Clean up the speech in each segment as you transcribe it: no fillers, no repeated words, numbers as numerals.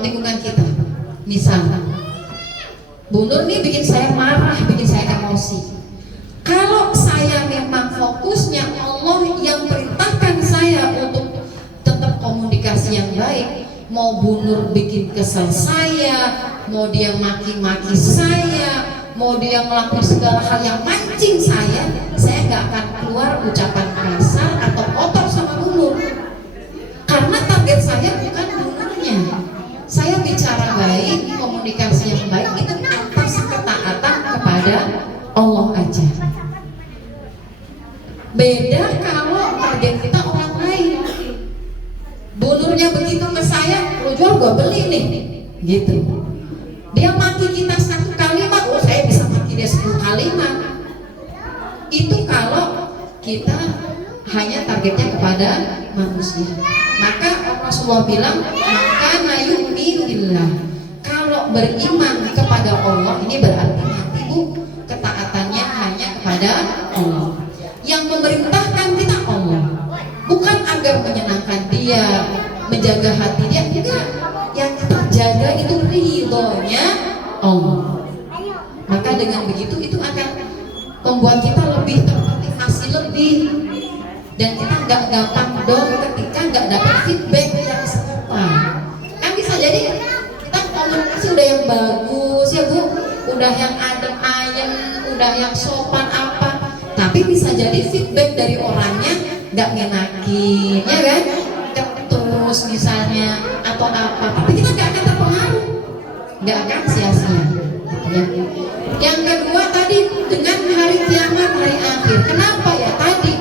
lingkungan kita. Misal, Bu Nur nih bikin saya marah, bikin saya emosi. Kalau saya memang fokusnya Allah yang perintahkan saya untuk tetap komunikasi yang baik, mau Bu Nur bikin kesel saya, mau dia maki-maki saya, mau dia melakukan segala hal yang mancing saya nggak akan keluar ucapan kasar atau kotor sama Bu Nur. Karena target saya bukan Bu Nurnya. Saya bicara baik, komunikasi yang baik itu atas ketaatan kepada Allah aja. Beda kalau target kita orang lain. Bu Nurnya begitu ke saya, lu jual gua beli nih, gitu. Dia maki kita satu kalimat, oh saya bisa maki dia 10 kalimat. Itu kalau kita hanya targetnya kepada manusia. Maka Rasulullah bilang, maka nayu'minu billah. Kalau beriman kepada Allah, ini berarti nanti Bu, ketaatannya hanya kepada Allah. Yang memerintahkan kita Allah, bukan agar menyenangkan dia, menjaga hati dia, enggak. Yang kita jaga itu ridhonya Allah. Maka dengan begitu itu akan membuat kita lebih termotivasi lebih, dan kita nggak gampang down ketika nggak dapat feedback yang serupa. Kan bisa jadi kita komunikasi udah yang bagus ya Bu, udah yang adem ayem, udah yang sopan apa, tapi bisa jadi feedback dari orangnya nggak ngenakin, ya kan? Terus misalnya atau apa, tapi kita nggak akan terpengaruh, nggak akan sia-sia. Ya. Yang kedua tadi dengan hari kiamat, hari akhir. Kenapa ya tadi?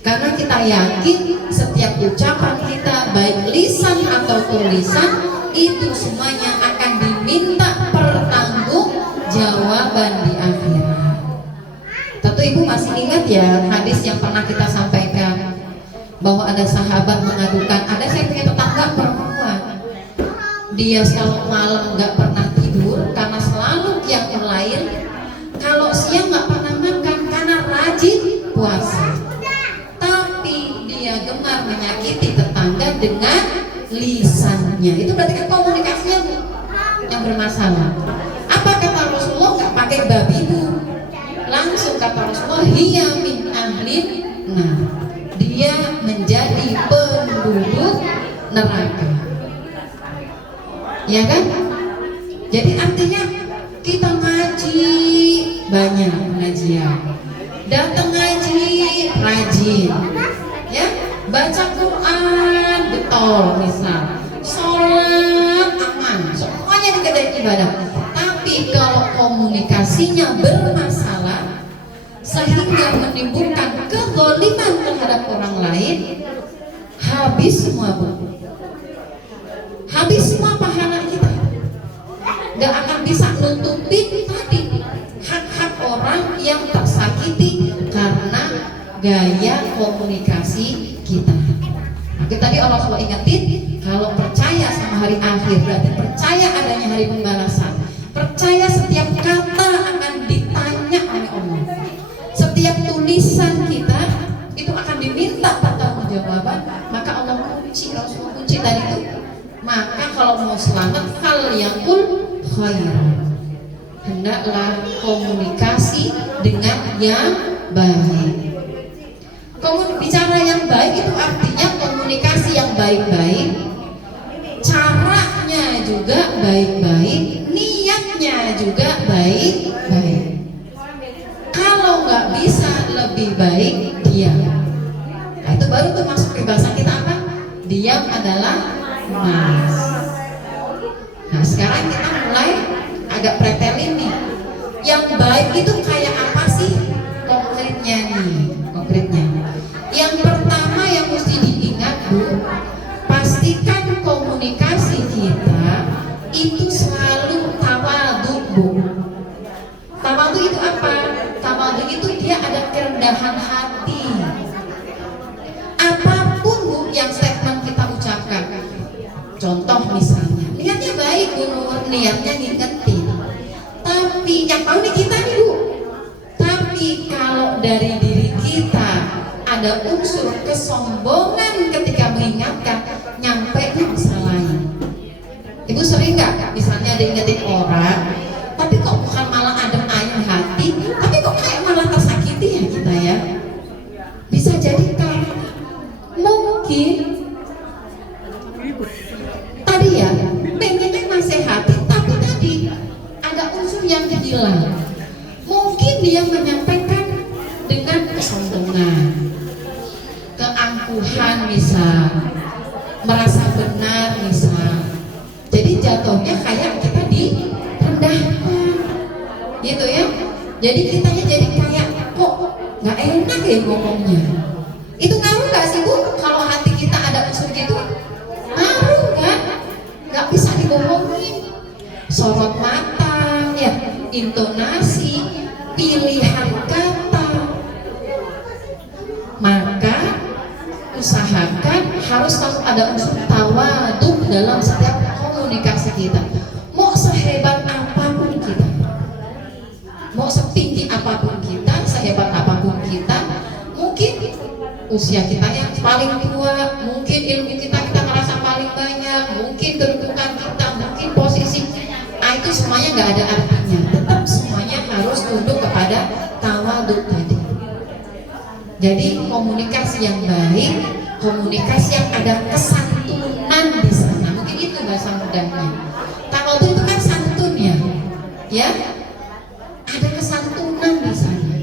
Karena kita yakin setiap ucapan kita, baik lisan atau tulisan, itu semuanya akan diminta pertanggungjawaban di akhirat. Tentu Ibu masih ingat ya hadis yang pernah kita sampaikan, bahwa ada sahabat mengadukan, ada saya punya tetangga perempuan, dia kalau malam nggak pernah tidur karena selalu qiyamul lail, kalau siang nggak pernah makan karena rajin puasa. Tapi dia gemar menyakiti tetangga dengan lisannya. Itu berarti kan komunikasinya yang bermasalah. Apa kata Rasulullah? Nggak pakai babi Bu, langsung kata Rasulullah, hiya min ahlin nar, dia menjadi penduduk neraka. Ya kan? Jadi artinya kita ngaji banyak, pengajian, datang ngaji rajin, ya, baca Quran betul misal, sholat aman, semuanya dikatakan ibadah. Tapi kalau komunikasinya bermasalah sehingga menimbulkan kezaliman terhadap orang lain, habis semua Bu. Habis semua pahala kita. Gak akan bisa nutupin tadi hak-hak orang yang tersakiti karena gaya komunikasi kita. Maka tadi Allah SWT ingetin, kalau percaya sama hari akhir berarti percaya adanya hari pembalasan, percaya setiap kata akan ditanya oleh Allah, setiap tulisan kita itu akan diminta pertanggungjawaban. Maka Allah kunci, Rasulullah kunci tadi itu, maka kalau mau selamat hal yang khairan, hendaklah komunikasi dengan yang baik. Bicara yang baik itu artinya komunikasi yang baik-baik, caranya juga baik-baik, niatnya juga baik-baik. Kalau nggak bisa lebih baik diam. Nah, itu baru tuh masuk ke bahasa kita apa? Diam adalah mas. Nah sekarang kita mulai agak pretelin nih. Yang baik itu kayak apa sih konkretnya nih? Konkretnya. Yang pertama yang mesti diingat Bu, pastikan komunikasi kita itu selalu tawadhu Bu. Tawadhu itu apa? Tawadhu itu dia ada kerendahan hati. Apapun Bu yang statement kita ucapkan, contoh misalnya, niatnya baik Bu Nur, niatnya ngingetin, tapi yang tahu nih kita nih Bu. Tapi kalau dari diri kita ada unsur kesombongan ketika mengingatkan, nyampe itu bisa lain. Ibu sering nggak misalnya diingetin orang, tapi kok bukan malah adem ayem hati, tapi kok kayak malah tersakiti ya kita ya? Bisa jadi karena mungkin tadi ya pengennya nasihati, tapi tadi ada unsur yang hilang. Mungkin dia menyampaikan dengan kesombongan, keangkuhan misal, merasa benar misal. Jadi jatuhnya kayak kita direndahkan, gitu ya. Jadi kitanya jadi kayak kok nggak enak ya ngomongnya. Itu ngaruh nggak sih Bu? Kalau hati kita ada unsur gitu, ngaruh kan? Nggak bisa dibohongin. Sorot mata, ya, intonasi, pilihan kata. Maka usahakan harus selalu ada unsur tawadhu dalam setiap komunikasi kita. Mau sehebat apapun kita, mau setinggi apapun kita, sehebat apapun kita, mungkin usia kita yang paling tua, mungkin ilmu kita merasa paling banyak, mungkin kedudukan kita, mungkin posisi, itu semuanya nggak ada artinya. Tetap semuanya harus tunduk kepada tawadhu tadi. Jadi komunikasi yang baik, komunikasi yang ada kesantunan di sana. Mungkin itu bahasa mudahnya. Tawadhu itu kan santun ya, ada kesantunan di sana.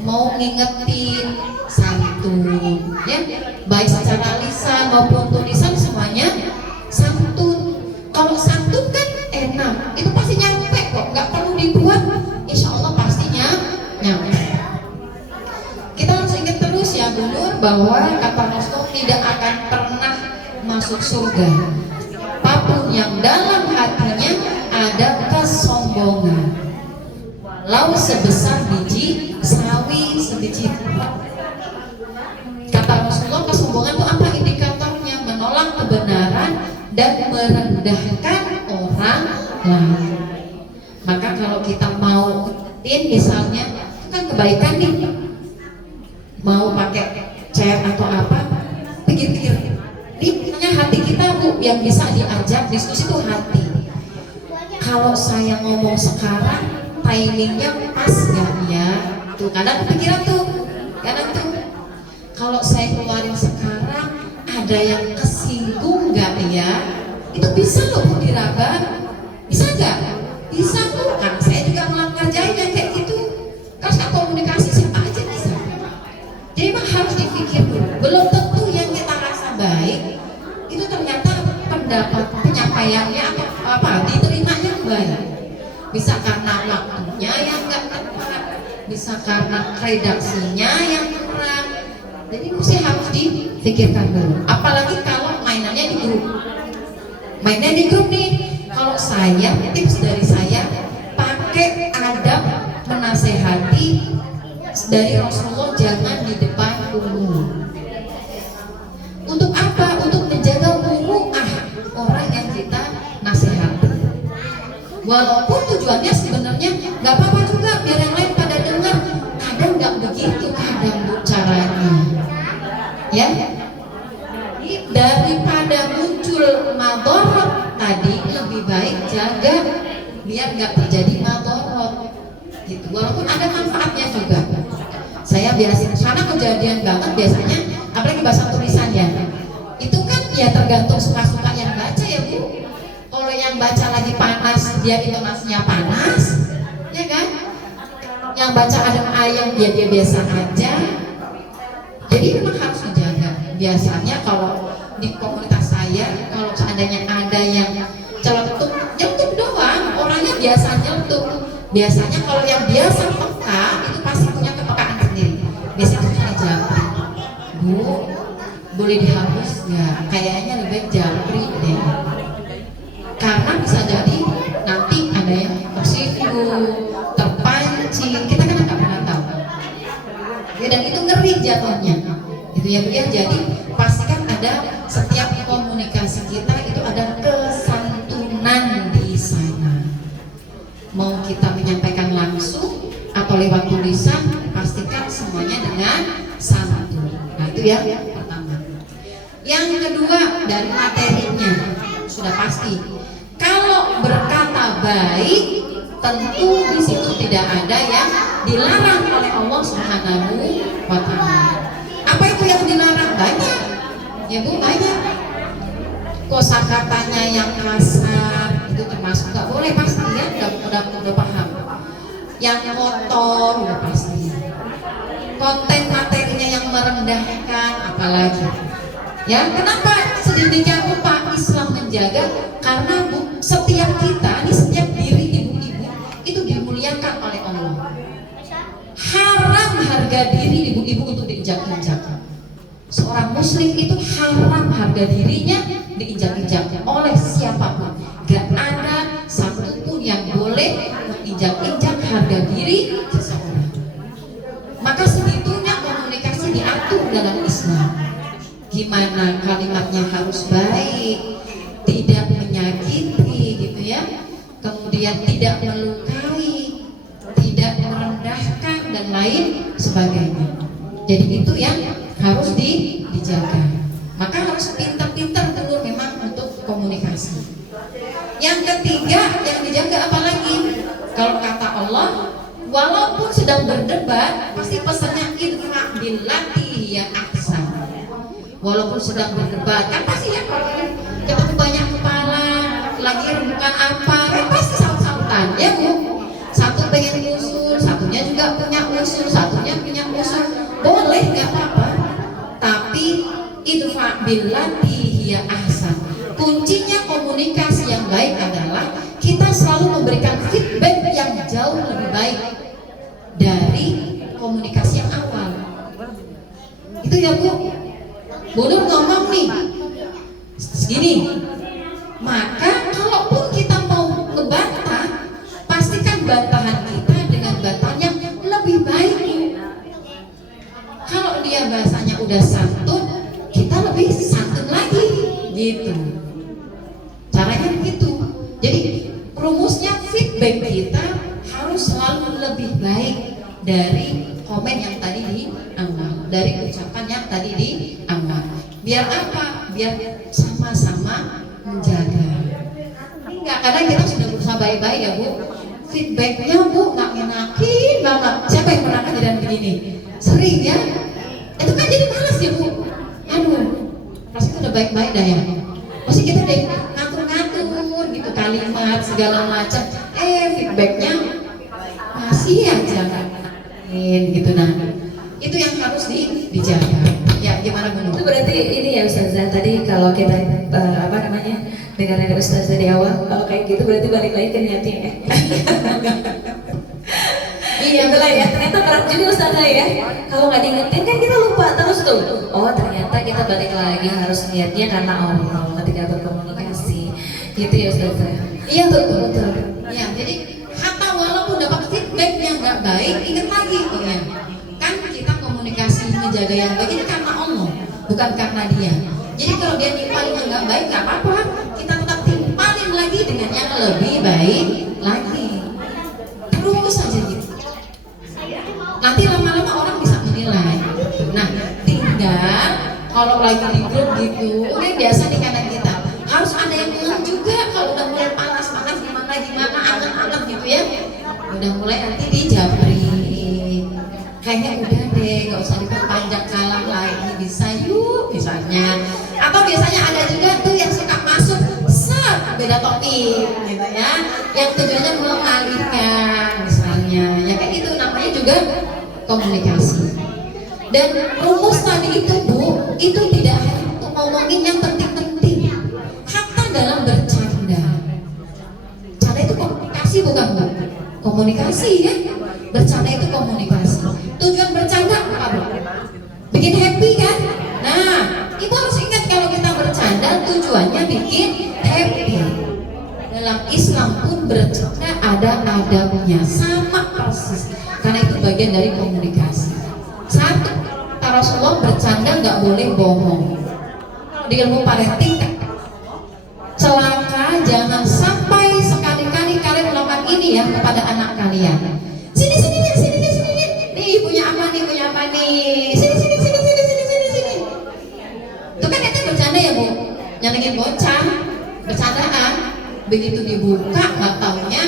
Mau ngingetin santun, ya, baik secara lisan maupun tulisan semuanya santun. Kalau santun kan enak, itu pasti nyampe kok, nggak perlu dibuat. Insya Allah pastinya nyampe. Kita harus ingat terus ya Bu Nur, bahwa kata Rasul tidak akan pernah masuk surga apapun yang dalam hatinya ada kesombongan, walau sebesar biji sawi sebiji. Kata Rasulullah, kesombongan itu apa indikatornya? Menolak kebenaran dan merendahkan orang lain. Maka kalau kita mau misalnya, itu kan kebaikan nih, mau pakai chat atau apa, pikir-pikir. Ini misalnya hati kita Bu, yang bisa diajak diskusi itu hati. Kalau saya ngomong sekarang, timingnya pas gak ya? Tuh kadang kepikiran tuh, kadang tuh. Kalau saya keluarin sekarang, ada yang kesinggung gak ya? Itu bisa loh Bu diraba. Bisa gak? Bisa Bu. Kan saya juga ngerjain yang kayak gitu. Kan saya komunikasi siapa aja bisa. Jadi memang harus dipikir dulu. Belum tentu yang kita rasa baik itu ternyata pendapat penyampaiannya apa diterimanya baik. Bisa karena waktunya yang nggak tepat, bisa karena redaksinya yang kurang. Jadi mesti harus dipikirkan dulu. Apalagi kalau mainannya di grup. Mainnya di grup nih. Kalau saya, tips dari saya, pakai adab menasehati dari Rasulullah, jangan di depan umum. Untuk apa? Untuk menjaga muruah orang yang kita nasihati. Walaupun tujuannya sebenarnya nggak apa-apa juga, biar yang lain pada dengar. Kadang nggak begitu, kadang Bu caranya. Ya, daripada muncul madharat tadi, lebih baik jaga biar nggak terjadi madharat. Gitu. Walaupun ada manfaatnya juga. Saya biasin, karena kejadian banget biasanya, apalagi bahasa tulisan ya. Itu kan ya tergantung suka-suka yang baca ya Bu. Kalau yang baca lagi panas, dia intonasinya panas, ya kan? Yang baca adem ayem, dia biasa aja. Jadi memang harus dijaga. Biasanya kalau di komunitas saya, kalau seandainya ada yang nyeletuk doang, orangnya biasa nyeletuk. Biasanya kalau yang biasa peka, itu pasti punya kepekaan sendiri. Biasanya itu cuma japri. Bu, boleh dihapus nggak? Kayaknya lebih japri deh. Karena bisa jadi nanti ada yang tersinggung, terpancing. Kita kan nggak pernah tahu. Ya, dan itu ngeri jatuhnya. Itu ya Bu ya. Jadi pastikan ada setiap komunikasi kita itu ada kesantunan di sana. Mau kita menyampaikan langsung atau lewat tulisan, pastikan semuanya dengan santun. Nah itu ya pertama. Yang kedua, dari materinya sudah pasti. baik, tentu di situ tidak ada yang dilarang oleh Allah Subhanahu wa Ta'ala. Apa itu yang dilarang? Banyak, ya Bu, banyak. Kosakatanya yang kasar itu termasuk nggak boleh pasti ya, udah paham. Yang kotor udah pasti. Konten materinya yang merendahkan apalagi. Ya, kenapa sedemikian rupa Islam menjaga? Karena setiap kita, ini setiap diri ibu-ibu itu dimuliakan oleh Allah. Haram harga diri ibu-ibu untuk diinjak-injak. Seorang muslim itu haram harga dirinya diinjak-injak oleh siapapun. Gak ada satupun yang boleh menginjak-injak harga diri seseorang. Maka segitunya komunikasi diatur dalam Islam. Gimana kalimatnya harus baik, tidak menyakiti gitu ya, kemudian tidak melukai, tidak merendahkan dan lain sebagainya. Jadi itu yang harus dijaga. Maka harus pintar-pintar dulu memang untuk komunikasi. Yang ketiga yang dijaga apalagi? Kalau kata Allah, walaupun sedang berdebat, pasti pesannya idfa billati hiya ahsan. Walaupun sedang berdebat, kan pasti ya kalau kita banyak kepala, lagi rebukan apa, kan pasti saut-sautan, ya Bu. Satu pengen usul, satunya juga punya usul, satunya punya usul. Boleh, nggak apa-apa. Tapi idfa billati hiya ahsan. Kuncinya komunikasi yang baik adalah kita selalu memberikan feedback yang jauh lebih baik dari komunikasi yang awal. Itu ya Bu. Bu Nur ngomong nih segini, maka kalaupun kita mau ngebantah, pastikan bantahan kita dengan bantahan yang lebih baik. Kalau dia bahasanya udah santun, kita lebih santun lagi gitu. Caranya begitu. Jadi rumusnya feedback kita harus selalu lebih baik dari komen yang tadi di awal, dari ucapan yang tadi di awal. Biar apa? Biar sama-sama menjaga. Enggak, kadang kita sudah berusaha baik-baik ya Bu, feedbacknya Bu nggak ngenakin banget. Siapa yang pernah kejadian begini? Sering ya. Itu kan jadi malas ya Bu. Aduh, rasanya udah baik-baik dah ya. Pasti kita udah ngatur-ngatur gitu kalimat segala macam. Feedbacknya masih aja gitu. Nah, itu yang harus dijaga. Ya, gimana Bu? Itu berarti ini ya Ustazah, tadi kalau kita dengar dari Ustazah di awal, kalau kayak gitu berarti balik lagi ke niatnya ya. Iya itulah ya, ternyata berat juga Ustazah ya. Kalau nggak diingetin kan kita lupa terus tuh. Oh ternyata kita balik lagi harus niatnya karena Allah ketika berkomunikasi. Gitu ya Ustazah. Iya betul. Iya, jadi hatta walaupun dapat feedback yang nggak baik, ingat lagi oh ya, kan kita komunikasi menjaga yang baik ini karena Allah, bukan karena dia. Jadi kalau dia nimpalin yang nggak baik nggak apa-apa, kita tetap timpalin lagi dengan yang lebih baik lagi. Terus saja gitu. Nanti lama-lama orang bisa menilai. Nah, tinggal kalau lagi di grup gitu, ini biasa di kanan kita harus ada yang bilang juga kalau udah mulai panas-panas gimana anget-anget gitu ya. Udah mulai nanti dijabri. Kayaknya udah deh, nggak usah diperpanjang kalam lagi, bisa yuk misalnya. Atau biasanya ada juga tuh yang suka masuk beda topik gitu ya, yang tujuannya mengalihkan misalnya, ya kayak gitu namanya juga komunikasi. Dan rumus tadi itu Bu, itu tidak hanya untuk ngomongin yang penting-penting, hatta dalam bercanda. Canda itu komunikasi bukan Bu? Komunikasi ya, bercanda itu komunikasi. Tujuan bercanda apa Bu? Bikin happy kan? Nah, Ibu harus ingat kalau kita bercanda tujuannya bikin happy. Dalam Islam pun bercanda ada adabnya, sama persis. Karena itu bagian dari komunikasi. Satu, kata Rasulullah bercanda nggak boleh bohong. Kalau di ilmu parenting, celaka jangan sampai sekali-kali kalian melakukan ini ya kepada anak kalian. Sini. Nih punya apa nih? Sini. Itu kan itu bercanda ya Bu, nyenengin bocah, bercandaan. Begitu dibuka nggak taunya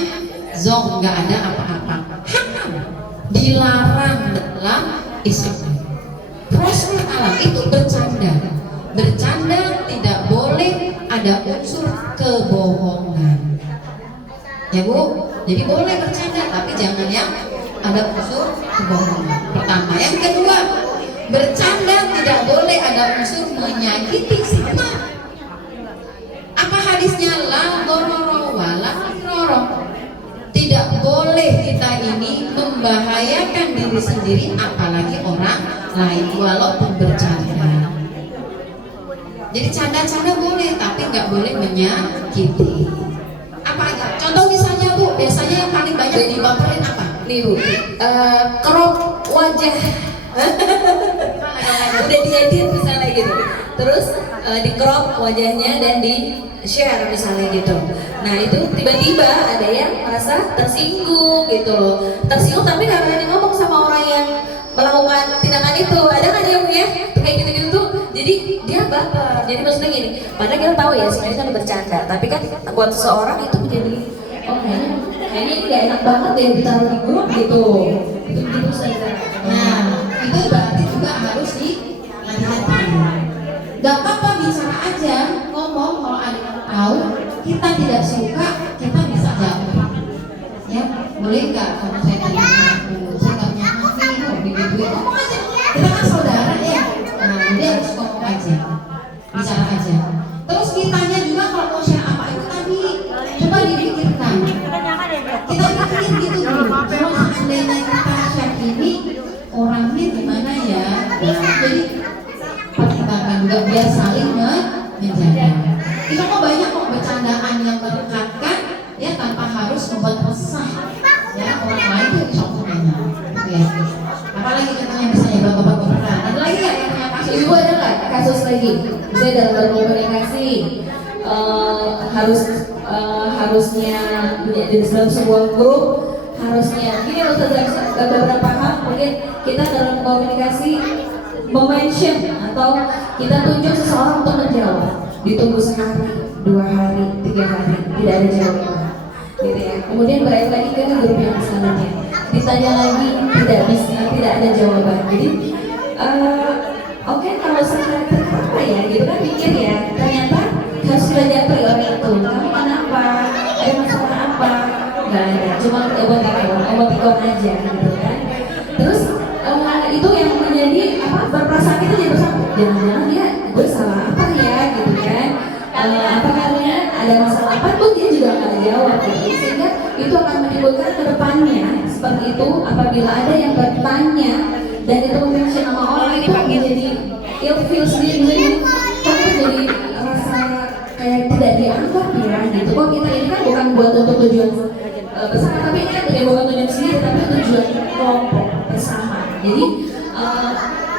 zong, nggak ada apa-apa. Haram, dilarang dalam Islam. Rasul alam itu bercanda. Bercanda tidak boleh ada unsur kebohongan. Ya Bu, jadi boleh bercanda tapi jangan yang ada unsur kebohongan. Pertama, yang kedua, bercanda tidak boleh ada unsur menyakiti sama. Apa hadisnya? La dororo wala diroro. Tidak boleh kita ini membahayakan diri sendiri apalagi orang lain walaupun bercanda. Jadi canda-canda boleh tapi nggak boleh menyakiti. Apa aja? Contoh misalnya Bu, biasanya yang paling banyak dibaperin apa? Nih Bu, crop wajah. Udah diedit misalnya gitu. Terus di crop wajahnya dan di share misalnya gitu. Nah itu tiba-tiba ada yang merasa tersinggung gitu loh. Tersinggung tapi nggak berani ngomong sama orang yang melakukan tindakan itu. Ada kan ya Bu ya? Kayak gitu-gitu tuh. Jadi dia baper. Jadi maksudnya gini, padahal kita tahu ya sebenarnya itu bercanda. Tapi kan buat seseorang itu menjadi kayaknya ini gak enak banget deh ditaruh di grup gitu. Itu begitu saja. Nah, itu berarti juga harus dihati-hati. Gak apa-apa bicara aja, ngomong kalau ada yang tahu kita tidak suka, kita bisa jawab. Ya, boleh nggak kalau saya tanya aku, saya nggak nyaman nih, kalau begitu ngomong aja. Kita kan saudara ya. Nah, dia harus ngomong aja, bicara aja. Terus kitanya juga kalau mau share apa itu tadi, coba dipikirkan. Kita pikirin gitu dulu. Kalau seandainya kita share ini, orangnya gimana ya? Nah, jadi pertimbangkan juga biar saling menjaga. Kita kok banyak kok bercandaan yang merekatkan, ya tanpa harus membuat resah. Ya orang lain tuh bisa punya. Ya. Apalagi contohnya misalnya bapak-bapak pernah. Ada lagi nggak yang punya kasus? Ibu ada nggak kasus lagi? Misalnya dalam berkomunikasi harusnya di dalam sebuah grup harusnya gini loh, beberapa hal mungkin kita dalam komunikasi mention atau kita tunjuk seseorang untuk menjawab, ditunggu sekali, 2 hari, 3 hari tidak ada jawaban gitu ya. Kemudian balik lagi ke grup yang selanjutnya, ditanya lagi tidak ada jawaban. Jadi oke, kalau sekarang apa ya gitu kan, mikir ya, ternyata harus belajar dari orang itu. Kamu kenapa? Ada masalah apa? Nggak ada, cuma emoticon aja gitu kan. Terus itu yang menjadi berperasaan kita jadi bersama. Jangan-jangan dia gue salah apa ya gitu kan? Apa karena ada masalah apa tuh dia juga nggak jawab gitu. Sehingga itu akan menimbulkan kedepannya seperti itu. Apabila ada yang bertanya dan itu mention nama orang itu menjadi ilfeel sendiri, kan jadi rasa kayak tidak dianggap ya gitu. Kok kita ini kan bukan buat untuk tujuan bersama, tapi ini kan bukan tujuan sendiri tapi tujuan kelompok bersama. Jadi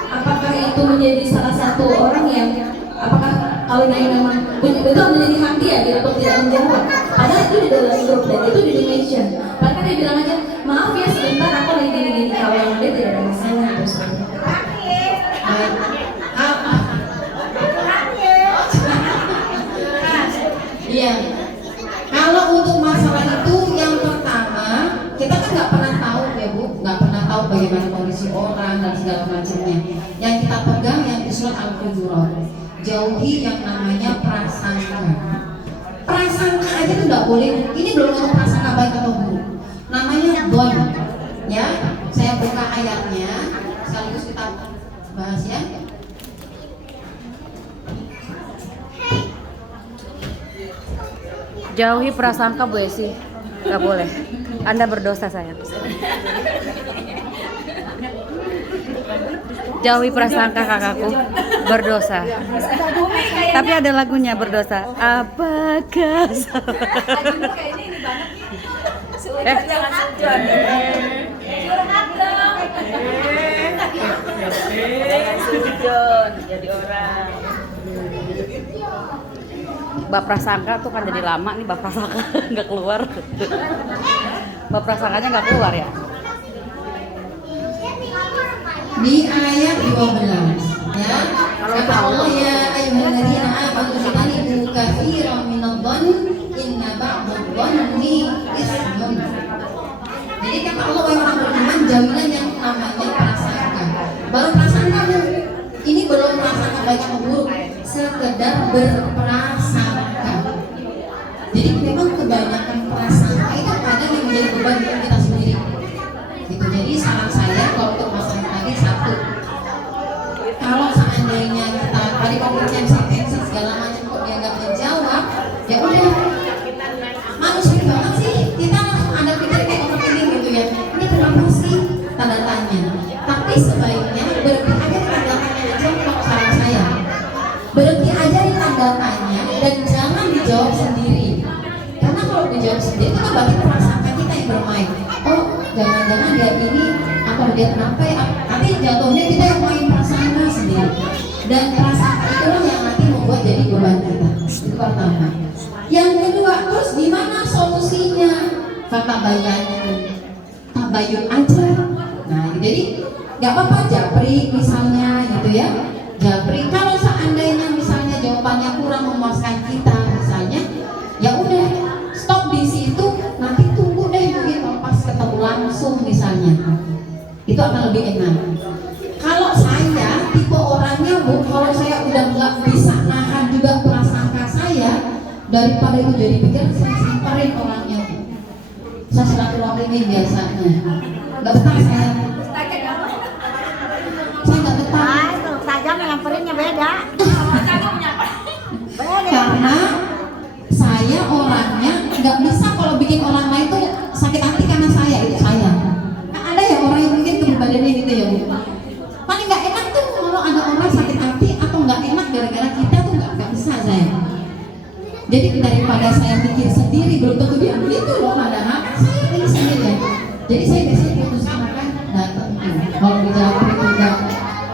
apakah itu menjadi salah satu orang yang apakah kalau dia memang itu menjadi hak dia gitu untuk tidak menjawab, padahal itu di dalam grup dan itu di mention, bahkan dia bilang aja maaf ya sebentar aku lagi gini-gini, kalau yang dia tidak ada masalah terus. Iya. Kalau untuk masalah itu yang pertama kita kan nggak pernah tahu ya Bu, nggak pernah tahu bagaimana kondisi orang dan segala macamnya. Yang kita pegang yang di surat Al-Hujurat, jauhi yang namanya prasangka. Prasangka aja tuh nggak boleh. Ini belum ngomong prasangka baik atau buruk. Namanya don. Ya, saya buka ayatnya sekaligus kita bahas ya. Jauhi prasangka Bu Esi, nggak boleh. Anda berdosa sayang. Jauhi prasangka kakakku, berdosa. Tapi ada lagunya berdosa. Apakah jangan sujud. Sujud jadi orang. Bab prasangka tuh kan jadi lama nih, bab prasangka nggak keluar. Bab prasangkanya nggak keluar ya. Di ayat 12 ya, kata Allah ya ayyuhalladzina amanu ijtanibu katsiran minadh-dhanni inna ba'dadh-dhanni ismun. sekedar berprasangka. Jadi memang kebanyakan prasangka itu kadang yang menjadi beban untuk kita sendiri. Gitu. Jadi saran saya kalau untuk masalah tadi satu, kalau seandainya kita tadi kompetensi segala macam kok dia nggak menjawab, ya udah manusia banget sih kita langsung ada pikir kayak overthinking gitu ya. Ini kenapa sih tanda tanya? Tapi sebaiknya berhenti aja di tanda tanya aja kalau saran saya. Berhenti aja di tanda tanya dan jangan dijawab sendiri. Karena kalau dijawab sendiri itu kan berarti prasangka kita yang bermain. Oh, jangan-jangan dia ini atau dia kenapa ya? Nanti jatuhnya kita yang main prasangka sendiri. Dan prasangka itulah yang nanti membuat jadi beban kita. Itu pertama. Yang kedua, terus gimana solusinya? Kata tabayun aja. Nah, jadi nggak apa-apa japri misalnya gitu ya. Japri. Kalau seandainya misalnya jawabannya kurang memuaskan kita misalnya, ya udah stop di situ. Nanti tunggu deh mungkin kalau pas ketemu langsung misalnya. Itu akan lebih enak. Kalau saya tipe orangnya Bu, kalau saya udah nggak bisa nahan juga prasangka saya, daripada itu jadi pikiran saya simperin orangnya. Saya silaturahmi biasanya. Nggak betah saya. Saya nggak betah. Itu saja nyamperinnya beda. Karena saya orangnya nggak bisa kalau bikin orang lain tuh sakit hati karena saya itu saya. Nah, ada ya orang yang mungkin kepribadiannya gitu ya Bu. Paling nggak enak tuh kalau ada orang sakit hati atau nggak enak gara-gara kita tuh nggak bisa saya. Jadi daripada saya pikir sendiri belum tentu dia gitu loh, padahal saya ini sendiri ya. Jadi saya biasanya putuskan akan datang tuh. Kalau dijawab itu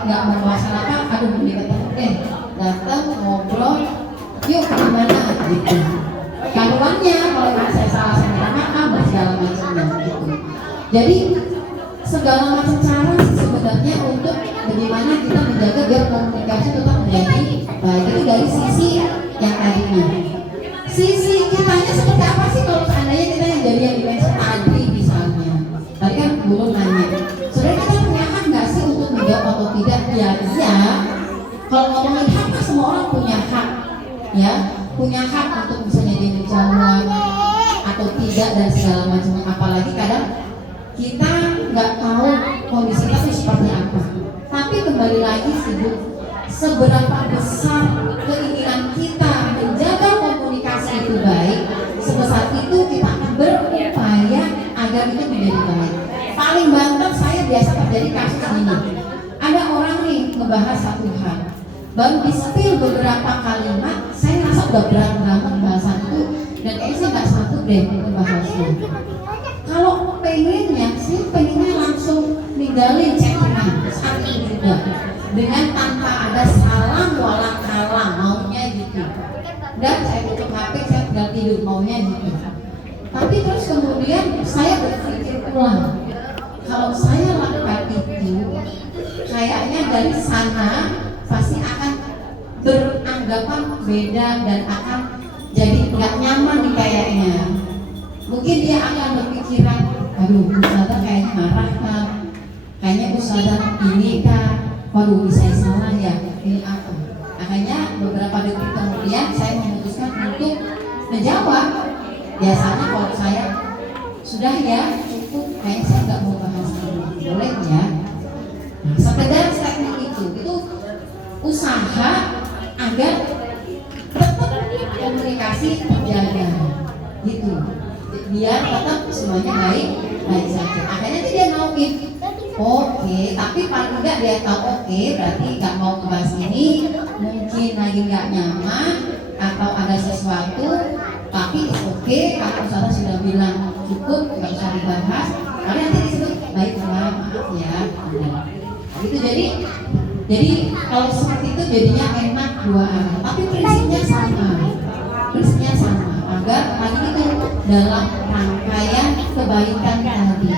nggak memuaskan apa, aduh dia ketemu datang ngobrol, yuk gimana gitu. Karuannya kalau saya salah saya minta maaf dan segala macamnya gitu. Jadi segala macam cara sih sebenarnya untuk bagaimana kita menjaga biar komunikasi tetap menjadi baik. Itu dari sisi yang tadinya. Sisi kitanya seperti apa sih kalau seandainya kita yang jadi yang dimensi tadi misalnya. Tadi kan belum nanya. Sebenarnya kita punya hak nggak sih untuk menjawab atau tidak? Ya iya. Kalau ngomongin hak, semua orang punya hak, ya, punya hak untuk misalnya dia menjawab atau tidak dan segala macam. Apalagi kadang kita nggak tahu kondisi kita itu seperti apa. Tapi kembali lagi sih Bu, seberapa besar keinginan kita menjaga komunikasi itu baik, sebesar itu kita akan berupaya agar itu menjadi baik. Paling banter saya biasa terjadi kasus ini. Ada orang nih ngebahas satu hal, baru di spill beberapa kalimat, saya rasa udah berat banget bahasan itu dan kayaknya saya nggak sanggup deh membahasnya. Kalau pengennya, saya pengennya langsung ninggalin chattingan saat itu juga dengan tanpa ada salam walang kalam, maunya gitu. Dan saya tutup HP, saya tinggal tidur, maunya gitu. Tapi terus kemudian saya berpikir ulang, kalau saya lakukan itu, kayaknya dari sana pasti akan beranggapan beda dan akan jadi nggak nyaman nih kayaknya. Mungkin dia akan berpikiran, aduh Ustazah kayaknya marah kan, kayaknya Ustazah ini kan, waduh bisa salah ya, ini apa? Akhirnya beberapa detik kemudian saya memutuskan untuk menjawab. Biasanya kalau saya sudah ya cukup, kayaknya saya nggak mau bahas lagi, boleh ya? Nah, sekedar statement itu usaha agar tetap komunikasi terjaga, gitu. Biar tetap semuanya baik saja. Akhirnya dia nauin, oke, tapi paling enggak dia tahu oke, berarti nggak mau ngebahas ini, mungkin lagi nggak nyaman atau ada sesuatu, tapi oke, kalau Ustazah sudah bilang cukup, nggak usah dibahas, lalu nanti disebut baiklah, maaf ya. Gitu jadi kalau seperti itu jadinya enak dua arah, tapi prinsipnya sama agar tadi itu dalam rangkaian kebaikan tadi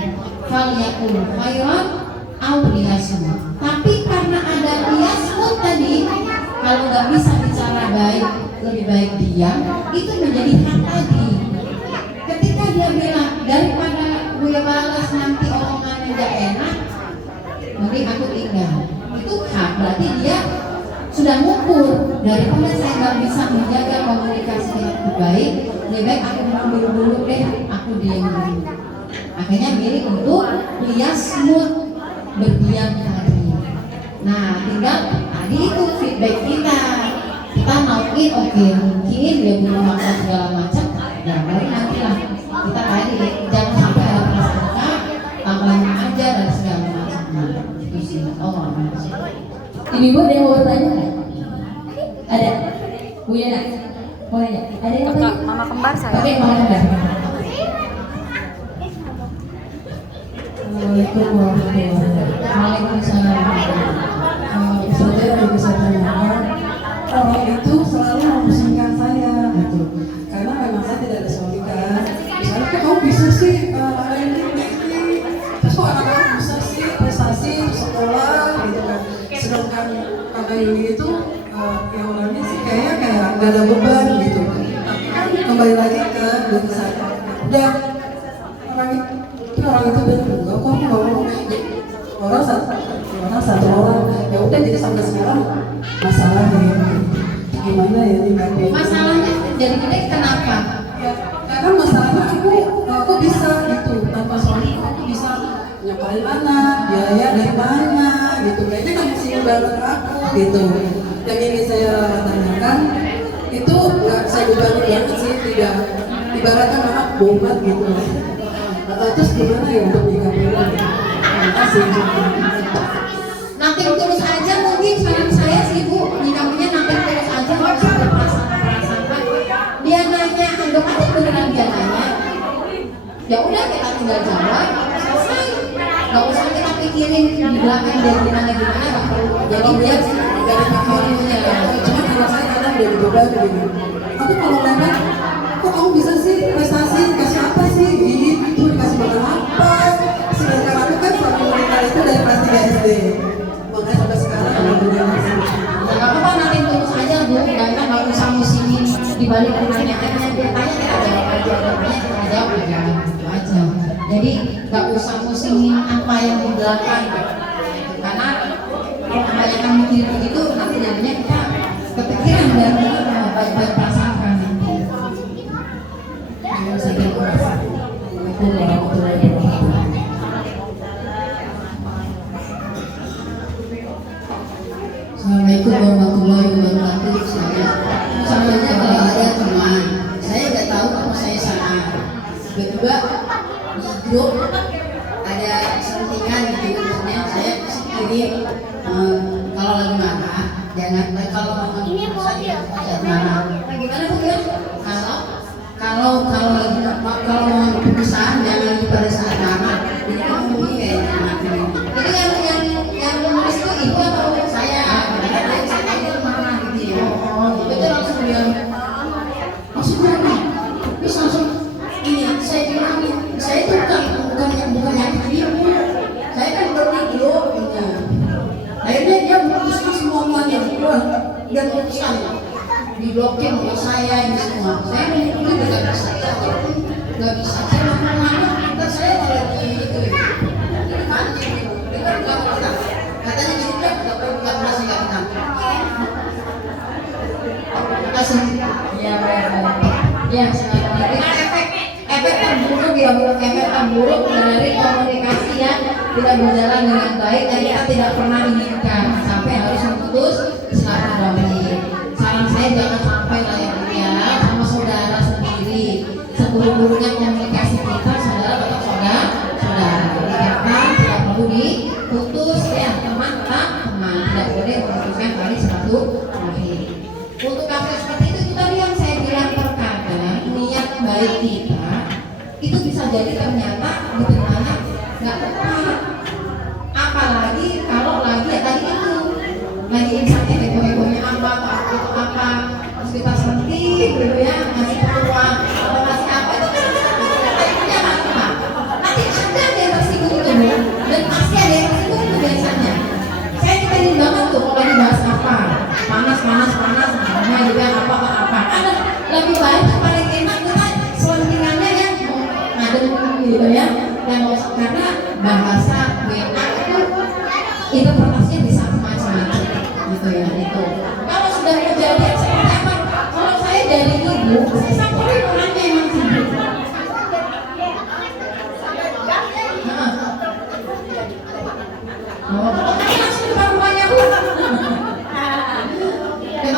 falyakul khairan aw liyasmut. Tapi karena ada liyasmut tadi, kalau nggak bisa bicara baik lebih baik diam, itu menjadi hak tadi. Ketika dia bilang daripada gue balas nanti omongannya nggak enak, mending aku tinggal, itu hak. Berarti dia sudah ngukur. Daripada saya nggak bisa menjaga komunikasi dengan baik, lebih baik aku mundur dulu deh, aku diam dulu. Akhirnya milih untuk dia smooth, berdiam tadi. Nah, tinggal tadi itu feedback kita nauin, oke, mungkin dia belum makan segala macam, ya baru nanti lah kita tadi jangan sampai ada prasangka, tambahnya aja dan segala macam. Nah, itu sih. Oh, Ibu ada yang mau bertanya nggak? Ada? Bu Yana? Mau nanya? Ada yang mau Kakak, tanya? mama kembar saya. Oke, mau nanya. Assalamualaikum warahmatullahi wabarakatuh. Waalaikumsalam. Saya bisa tanyakan, orang itu selalu memusingkan saya gitu. Karena memang saya tidak ada suami kan. Misalnya kok kamu bisa sih ada ini. Terus kok anak-anak bisa sih prestasi sekolah gitu kan. Sedangkan kakak Yuli itu ya orangnya sih kayaknya kayak gak ada beban gitu. Tapi kan kembali lagi ke diri saya. Udah orang itu berdua kok aku ngomong orang satu orang ya udah jadi sampai sekarang masalahnya gimana ya nih Masalahnya jadi gede kenapa? ya, karena masalahnya aku bisa gitu tanpa suami aku bisa nyobain anak biaya dari mana gitu kayaknya kan mesti banget aku gitu yang ingin saya tanyakan itu nggak saya bebankan banget sih tidak ibaratkan anak bobat gitu terus gimana ya untuk menyikapinya? Terima kasih. Nanti terus aja mungkin saran saya sih Bu, nyikapinya nanti terus aja nggak usah berprasangka. Dia nanya, anggap aja beneran dia nanya. Ya udah kita tinggal jawab, selesai. Nggak usah kita pikirin di belakang dia gimana nggak perlu. Jadi dia dari pikirannya. Cuma kalau saya kadang udah dicoba begini. Aku kalau memang kok kamu bisa sih prestasi kasih apa sih gitu dikasih makan apa sedangkan aku kan selama menikah itu dari kelas 3 SD makanya sampai sekarang alhamdulillah masih Nggak apa-apa nanti terus aja Bu, nggak usah musingin dibalik pertanyaannya dia tanya kita jawab aja, dia tanya kita jawab aja, gitu aja. Jadi nggak usah musingin apa yang di belakang, karena kalau kebanyakan mikir begitu nanti jadinya kita kepikiran dan baik-baik prasangka nanti. Ayo saya Assalamualaikum warahmatullahi wabarakatuh. Assalamualaikum warahmatullahi wabarakatuh. Saya kalau ada teman, saya nggak tahu apa saya salah. Tiba-tiba di grup ada settingan gitu, misalnya saya kirim kalau lagi marah, jangan kalau saya marah. Bagaimana Bu ya? Kalau lagi kalau mau keputusan jangan lagi pada saat marah. Jadi ngomongnya kayak gimana? Jadi yang menulis itu ibu atau saya? Saya marah gitu ya. Betul langsung dia. Maksudnya apa? Terus langsung ini saya bilang saya itu bukan yang ibu. Saya kan berarti grup gitu. Akhirnya dia memutuskan semuanya. Dia memutuskan diblokir oleh saya ini semua. Saya mengikuti nggak bisa, nggak bisa. Saya lama-lama kita saya lagi itu. Ini kan, dengar nggak pernah. Katanya gitu kan, nggak pernah saya nggak kenal. Terima kasih. Ya, ya. Efek terburuk ya, efek terburuk dari komunikasi yang tidak berjalan dengan baik dan kita tidak pernah inginkan sampai harus memutus silaturahmi. Saran saya jangan sampai lah ya sama saudara sendiri. Seburuk-buruknya komunikasi kita saudara tetap saudara. Karena tidak perlu diputus ya teman. Tidak boleh memutuskan tali silaturahmi. Untuk kasus seperti itu tadi yang saya bilang terkadang niat baik kita itu bisa jadi ternyata di tengah nggak tepat. Apalagi kalau lagi ya tadi itu lagi insight ego-egonya apa atau apa terus kita sentil gitu ya ngasih peluang atau ngasih apa itu kan punya apa nanti ada yang tersinggung itu Bu dan pasti ada yang tersinggung itu biasanya. Saya kita banget tuh kalau lagi bahas apa panas namanya juga apa ada lebih baik tuh paling enak kita selentingannya ya ngadem gitu ya yang karena bahasa